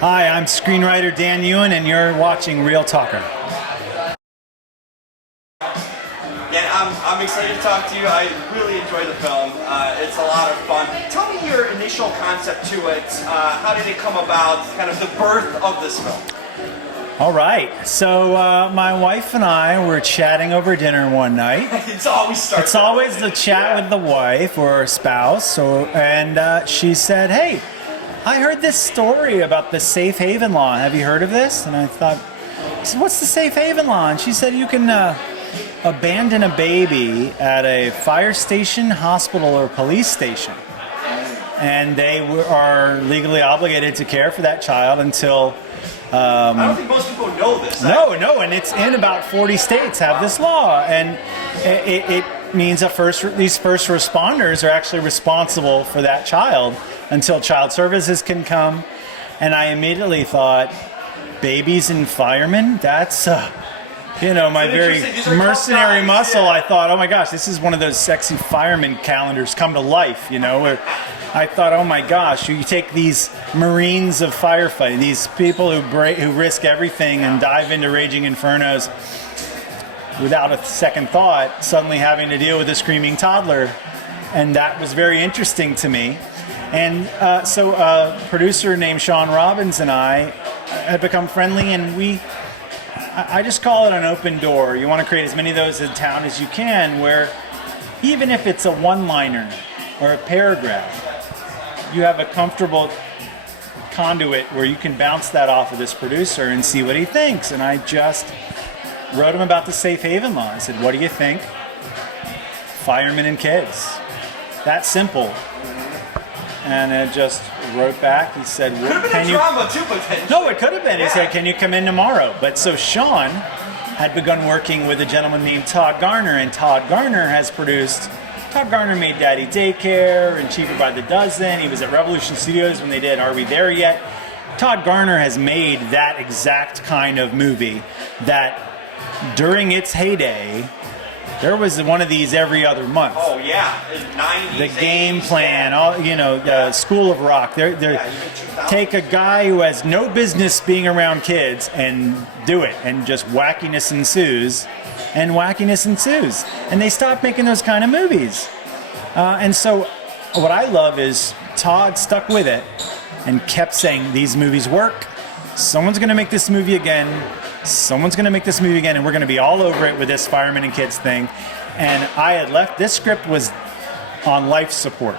Hi, I'm Screenwriter Dan Ewen, and you're watching Real Talker. Yeah, I'm excited to talk to you. I really enjoy the film. It's a lot of fun. Tell me your initial concept to it. How did it come about? Kind of the birth of this film. All right, so my wife and I were chatting over dinner one night. It's always the chat with the wife or spouse, and she said, "Hey, I heard this story about the safe haven law. Have you heard of this?" And I thought, "What's the safe haven law?" And she said, "You can abandon a baby at a fire station, hospital, or police station, and they are legally obligated to care for that child until." I don't think most people know this. No, and it's in about 40 states have this law, and it means that these first responders are actually responsible for that child until child services can come. And I immediately thought, babies and firemen, that's my very mercenary muscle. I thought, oh my gosh, this is one of those sexy fireman calendars come to life, where I thought, oh my gosh, you take these Marines of firefighting, these people who risk everything and dive into raging infernos without a second thought, suddenly having to deal with a screaming toddler. And that was very interesting to me. And so a producer named Sean Robbins and I had become friendly, and I just call it an open door. You want to create as many of those in town as you can, where even if it's a one-liner or a paragraph, you have a comfortable conduit where you can bounce that off of this producer and see what he thinks. And I just wrote him about the safe haven law. I said, "What do you think? Firemen and kids." That simple. And it just wrote back. He said, "Could have been a drama too, potentially." No, it could have been. He said, "Can you come in tomorrow?" But so Sean had begun working with a gentleman named Todd Garner, and Todd Garner made Daddy Daycare and Cheaper by the Dozen. He was at Revolution Studios when they did Are We There Yet? Todd Garner has made that exact kind of movie that during its heyday, there was one of these every other month. Oh yeah, 90s. The Game Plan, School of Rock. Take a guy who has no business being around kids and do it, and just wackiness ensues. And they stopped making those kind of movies. And so what I love is Todd stuck with it and kept saying, these movies work. Someone's going to make this movie again. And we're going to be all over it with this firemen and kids thing. And I had left, this script was on life support.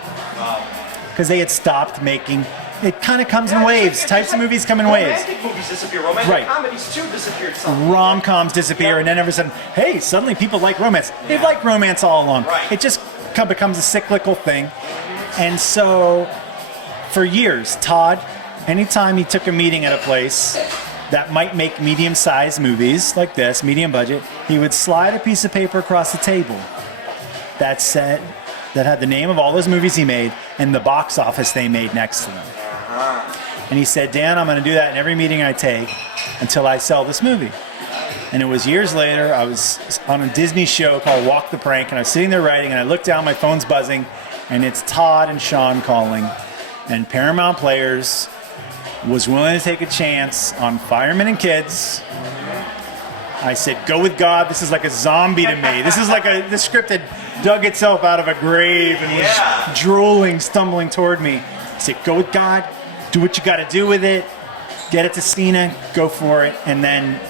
Because they had stopped making, it kind of comes in waves. Types of movies come in waves. Romantic movies disappear. Romantic comedies too disappeared. Rom-coms disappear, and then all of a sudden, hey, suddenly people like romance. They've liked romance all along. Right. It just becomes a cyclical thing. And so, for years, Todd, anytime he took a meeting at a place that might make medium-sized movies like this, medium budget, he would slide a piece of paper across the table that had the name of all those movies he made and the box office they made next to them. And he said, "Dan, I'm going to do that in every meeting I take until I sell this movie." And it was years later, I was on a Disney show called Walk the Prank, and I was sitting there writing, and I looked down, my phone's buzzing, and it's Todd and Sean calling. And Paramount Players was willing to take a chance on Firemen and Kids. I said, "Go with God." This is like a zombie to me. This is like the script had dug itself out of a grave and was drooling, stumbling toward me. I said, "Go with God. Do what you got to do with it. Get it to Cena. Go for it." And then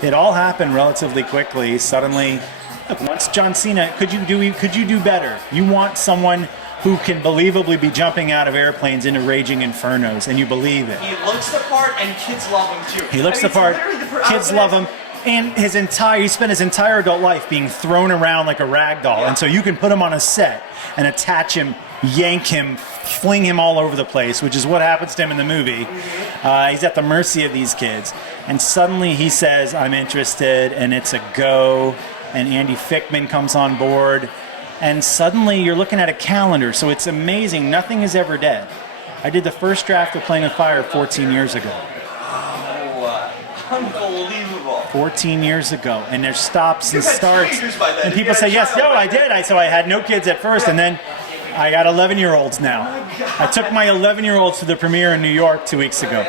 it all happened relatively quickly. Suddenly, look, once John Cena, could you do better? You want someone who can believably be jumping out of airplanes into raging infernos, and you believe it. He looks the part, and kids love him too. He looks the part. Kids love him. And he spent his entire adult life being thrown around like a rag doll. Yeah. And so you can put him on a set and attach him, yank him, fling him all over the place, which is what happens to him in the movie. He's at the mercy of these kids. And suddenly he says, "I'm interested," and it's a go. And Andy Fickman comes on board. And suddenly you're looking at a calendar. So it's amazing. Nothing is ever dead. I did the first draft of Playing with Fire 14 years ago. Oh, unbelievable. 14 years ago. And there's stops and starts. Teenagers by then. And people say, yes, no, I did. So I had no kids at first. And then I got 11-year-olds now. I took my 11-year-olds to the premiere in New York 2 weeks ago.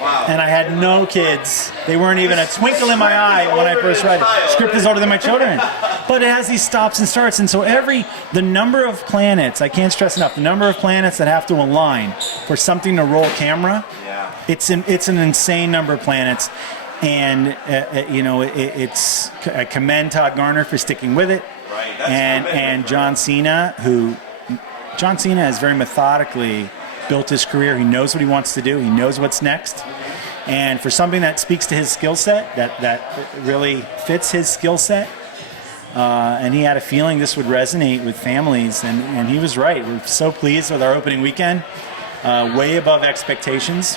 Wow. And I had no kids. They weren't even a twinkle in my eye when I first read it. Script is older than my children. But it has these stops and starts. And so the number of planets, I can't stress enough, the number of planets that have to align for something to roll camera, it's an insane number of planets. And, I commend Todd Garner for sticking with it. Right. And John Cena has very methodically built his career. He knows what he wants to do. He knows what's next. And for something that speaks to his skill set, that really fits his skill set, and he had a feeling this would resonate with families, and he was right. We're so pleased with our opening weekend, way above expectations.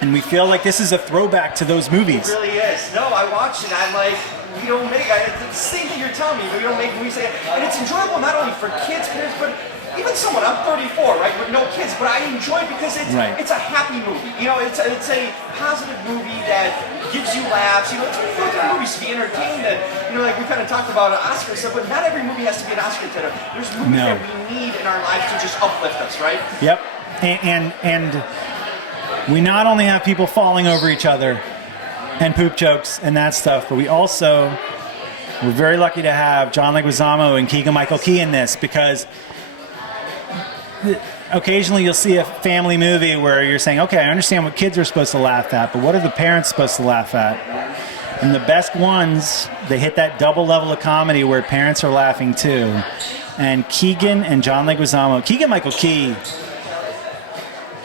And we feel like this is a throwback to those movies. It really is. No, I watched it. I'm like, we don't make it's the same thing you're telling me. We don't make movies, and it's enjoyable not only for kids, parents, but even someone. I'm 34, right, with no kids, but I enjoy it because it's a happy movie. It's a positive movie that gives you laughs. It's a fun movies to be entertained, and like we kind of talked about Oscar stuff, but not every movie has to be an Oscar contender. There's movies that we need in our lives to just uplift us, right? Yep, and we not only have people falling over each other and poop jokes and that stuff, but we're very lucky to have John Leguizamo and Keegan-Michael Key in this, because occasionally you'll see a family movie where you're saying, okay, I understand what kids are supposed to laugh at, but what are the parents supposed to laugh at? And the best ones, they hit that double level of comedy where parents are laughing too. And Keegan and John Leguizamo, Keegan-Michael Key,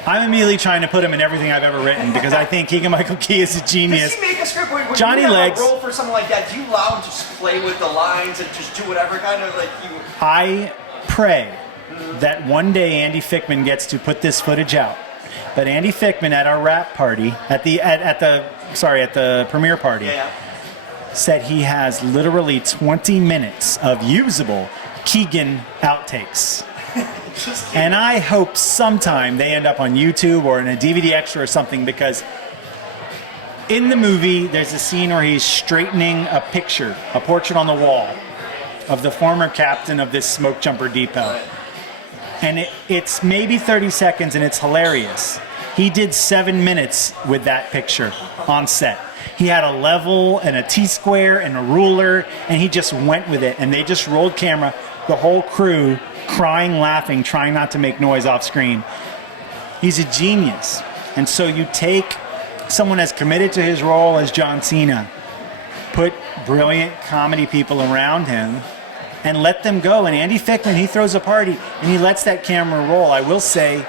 I'm immediately trying to put him in everything I've ever written because I think Keegan-Michael Key is a genius. Does he make a script when Johnny you have Legs, a role for something like that? Do you allow him to just play with the lines and just do whatever kind of like you? I pray that one day Andy Fickman gets to put this footage out. But Andy Fickman at our wrap party, at the premiere party, said he has literally 20 minutes of usable Keegan outtakes. And I hope sometime they end up on YouTube or in a DVD extra or something, because in the movie there's a scene where he's straightening a portrait on the wall of the former captain of this smoke jumper depot. And it's maybe 30 seconds and it's hilarious. He did 7 minutes with that picture on set. He had a level and a T-square and a ruler, and he just went with it. And they just rolled camera, the whole crew crying, laughing, trying not to make noise off screen. He's a genius. And so you take someone as committed to his role as John Cena, put brilliant comedy people around him, and let them go. And Andy Fickman, he throws a party and he lets that camera roll. I will say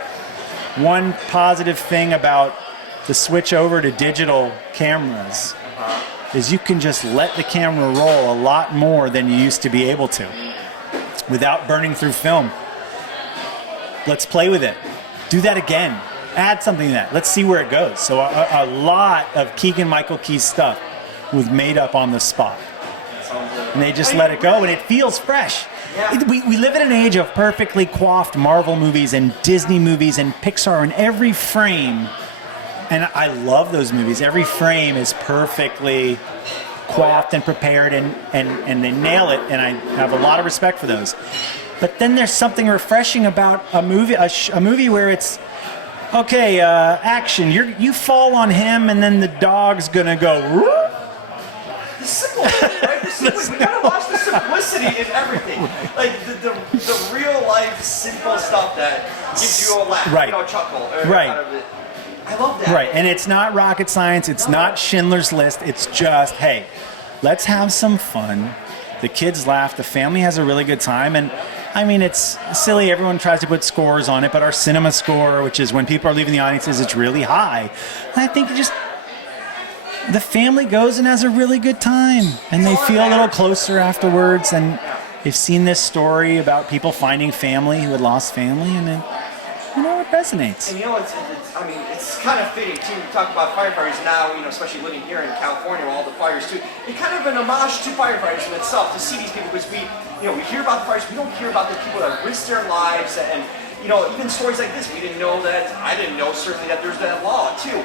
one positive thing about the switch over to digital cameras is you can just let the camera roll a lot more than you used to be able to without burning through film. Let's play with it. Do that again. Add something to that. Let's see where it goes. So a lot of Keegan-Michael Key's stuff was made up on the spot. And they just let it go, and it feels fresh. We live in an age of perfectly coiffed Marvel movies and Disney movies and Pixar, and every frame, and I love those movies, every frame is perfectly coiffed and prepared, and they nail it, and I have a lot of respect for those. But then there's something refreshing about a movie where it's, okay, action, you fall on him, and then the dog's gonna go, whoop. The simple, right? We gotta watch the simplicity in everything. Like the real life simple stuff that gives you a laugh, chuckle. I love that. Right, and it's not rocket science. It's not Schindler's List. It's just, hey, let's have some fun. The kids laugh. The family has a really good time. And I mean, it's silly. Everyone tries to put scores on it, but our cinema score, which is when people are leaving the audiences, it's really high. And I think the family goes and has a really good time, and they feel a little closer afterwards, and they've seen this story about people finding family who had lost family, and then, it resonates. And it's kind of fitting too. We talk about firefighters now, especially living here in California, where all the fires too. It's kind of an homage to firefighters in itself to see these people, because we hear about the fires, we don't hear about the people that risk their lives and you know, even stories like this, we didn't know that, I didn't know certainly that there's that law too.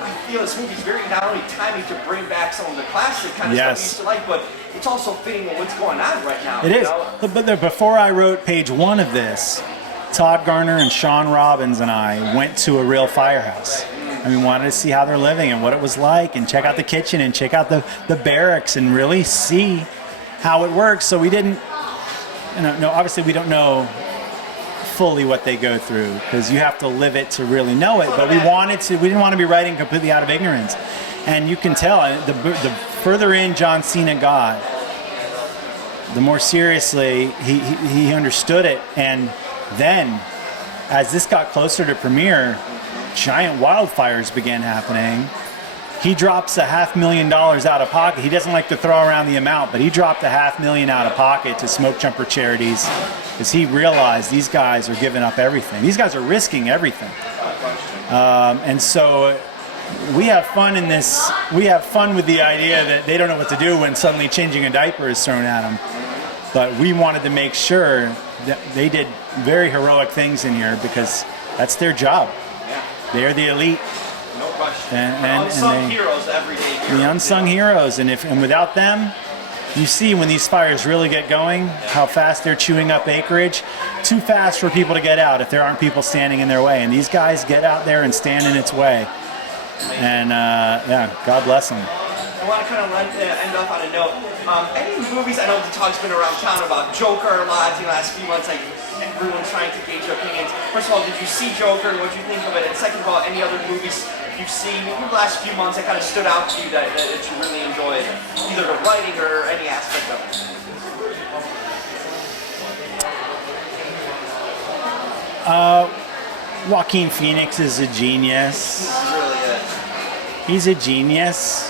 I feel this movie's very not only timely to bring back some of the classic kind of stuff we used to like, but it's also fitting with what's going on right now. It is. Know? But before I wrote page 1 of this, Todd Garner and Sean Robbins and I went to a real firehouse. And we wanted to see how they're living and what it was like, and check out the kitchen and check out the barracks and really see how it works. So we didn't, no, obviously we don't know fully what they go through, because you have to live it to really know it. But we didn't want to be writing completely out of ignorance. And you can tell, the further in John Cena got, the more seriously he understood it. And then, as this got closer to premiere, giant wildfires began happening. He drops $500,000 out of pocket. He doesn't like to throw around the amount, but he dropped $500,000 out of pocket to smoke jumper charities, because he realized these guys are giving up everything. These guys are risking everything. And so we have fun in this. We have fun with the idea that they don't know what to do when suddenly changing a diaper is thrown at them. But we wanted to make sure that they did very heroic things in here, because that's their job. They're the elite. No question. And unsung heroes, everyday heroes. The unsung heroes, and without them, you see when these fires really get going, how fast they're chewing up acreage. Too fast for people to get out if there aren't people standing in their way. And these guys get out there and stand in its way. And yeah, God bless them. I want to kind of end off on a note. Any movies, I know the talk's been around town about Joker a lot in the last few months, like everyone's trying to gauge your opinions. First of all, did you see Joker and what you think of it? And second of all, any other movies you've seen in the last few months that kind of stood out to you that you really enjoyed, either the writing or any aspect of it? Joaquin Phoenix is a genius. This is really it. He's a genius.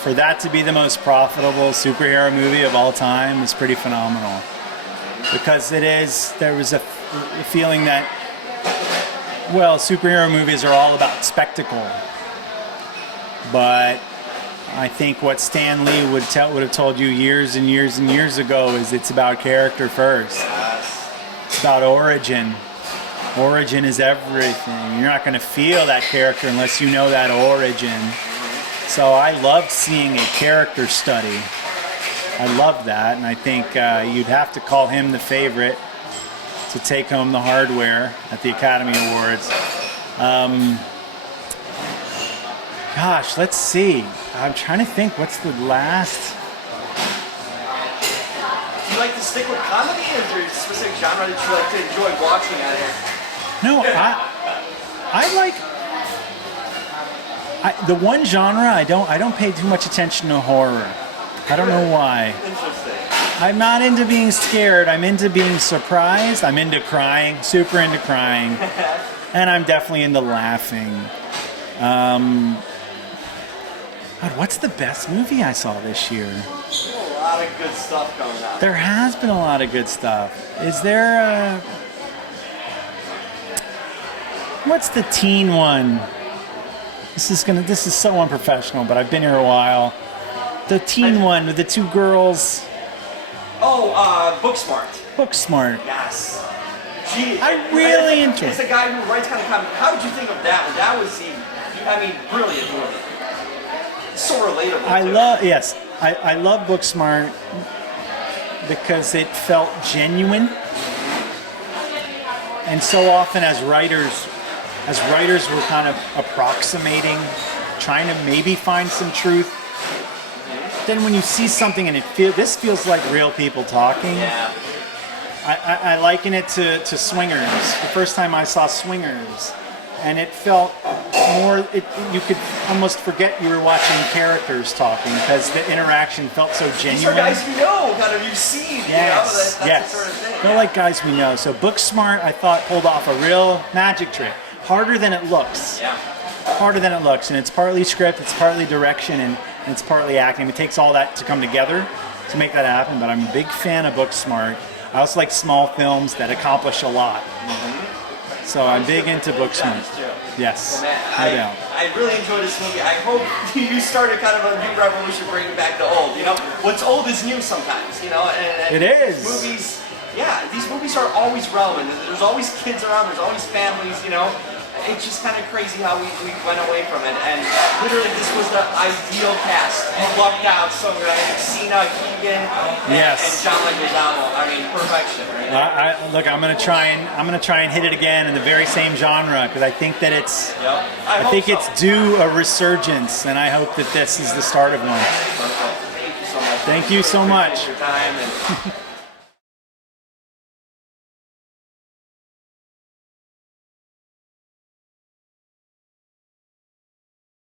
For that to be the most profitable superhero movie of all time is pretty phenomenal. Because there was a feeling that, well, superhero movies are all about spectacle. But I think what Stan Lee would have told you years and years and years ago is it's about character first. It's about origin. Origin is everything. You're not going to feel that character unless you know that origin. So I loved seeing a character study. I love that, and I think you'd have to call him the favorite to take home the hardware at the Academy Awards. Gosh, let's see. I'm trying to think, what's the last? Do you like to stick with comedy, or is there a specific genre that you like to enjoy watching at it? No, I like... the one genre I don't pay too much attention to horror. I don't know why. Interesting. I'm not into being scared. I'm into being surprised. I'm into crying, super into crying, and I'm definitely into laughing. God, what's the best movie I saw this year? There's a lot of good stuff going on. There has been a lot of good stuff. Is there what's the teen one? This is so unprofessional, but I've been here a while. The teen one with the two girls. Oh, Booksmart. Booksmart. Yes. Gee, I really enjoyed it. It's a guy who writes kind of comedy. How did you think of that one? That was, brilliant movie. So relatable. I love Booksmart because it felt genuine. And so often as writers were kind of approximating, trying to maybe find some truth. Then when you see something and this feels like real people talking. Yeah. I liken it to Swingers. The first time I saw Swingers, and it felt more. You could almost forget you were watching characters talking because the interaction felt so genuine. These are guys we know, kind of you've seen. Yes, that's yes. the sort of thing. They're like guys we know. So Booksmart, I thought, pulled off a real magic trick. Harder than it looks. Yeah. Harder than it looks, and it's partly script, it's partly direction, and it's partly acting. It takes all that to come together to make that happen. But I'm a big fan of Booksmart. I also like small films that accomplish a lot. Mm-hmm. So I'm big into Booksmart. Yes, well, no doubt. I really enjoyed this movie. I hope you started kind of a new revolution bringing back the old. What's old is new sometimes. And it is. Movies yeah, these movies are always relevant. There's always kids around. There's always families. You know, it's just kind of crazy how we went away from it. And literally, this was the ideal cast. You lucked out so good. I mean, Cena, Keegan, Yes. and John Leguizamo. I mean, perfection, right? Look, I'm gonna try and hit it again in the very same genre because I think that it's. Yep. I think it's due a resurgence, and I hope that this is the start of one. Perfect. Thank you so much. Thank you so much. Appreciate your time and